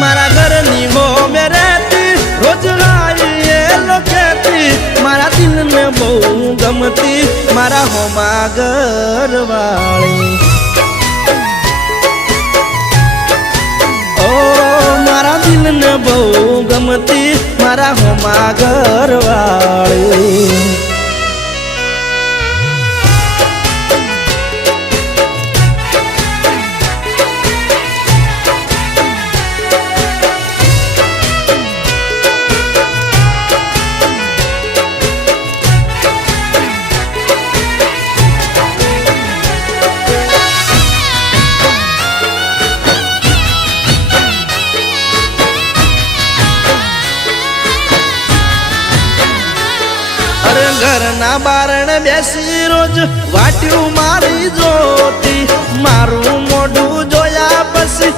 મારા ઘરની હો મે રહેતી રોજ ગાઈએ લોકેતી મારા દિલને બહુ ગમતી મારા હોમા ઘરવાળી ઓ મારા દિલને બહુ ગમતી મારા હોમા ઘરવાળી ઘરના બારણ બેસી રોજ વાટ્યું મારી જોતી મારું મોઢું જોયા પછી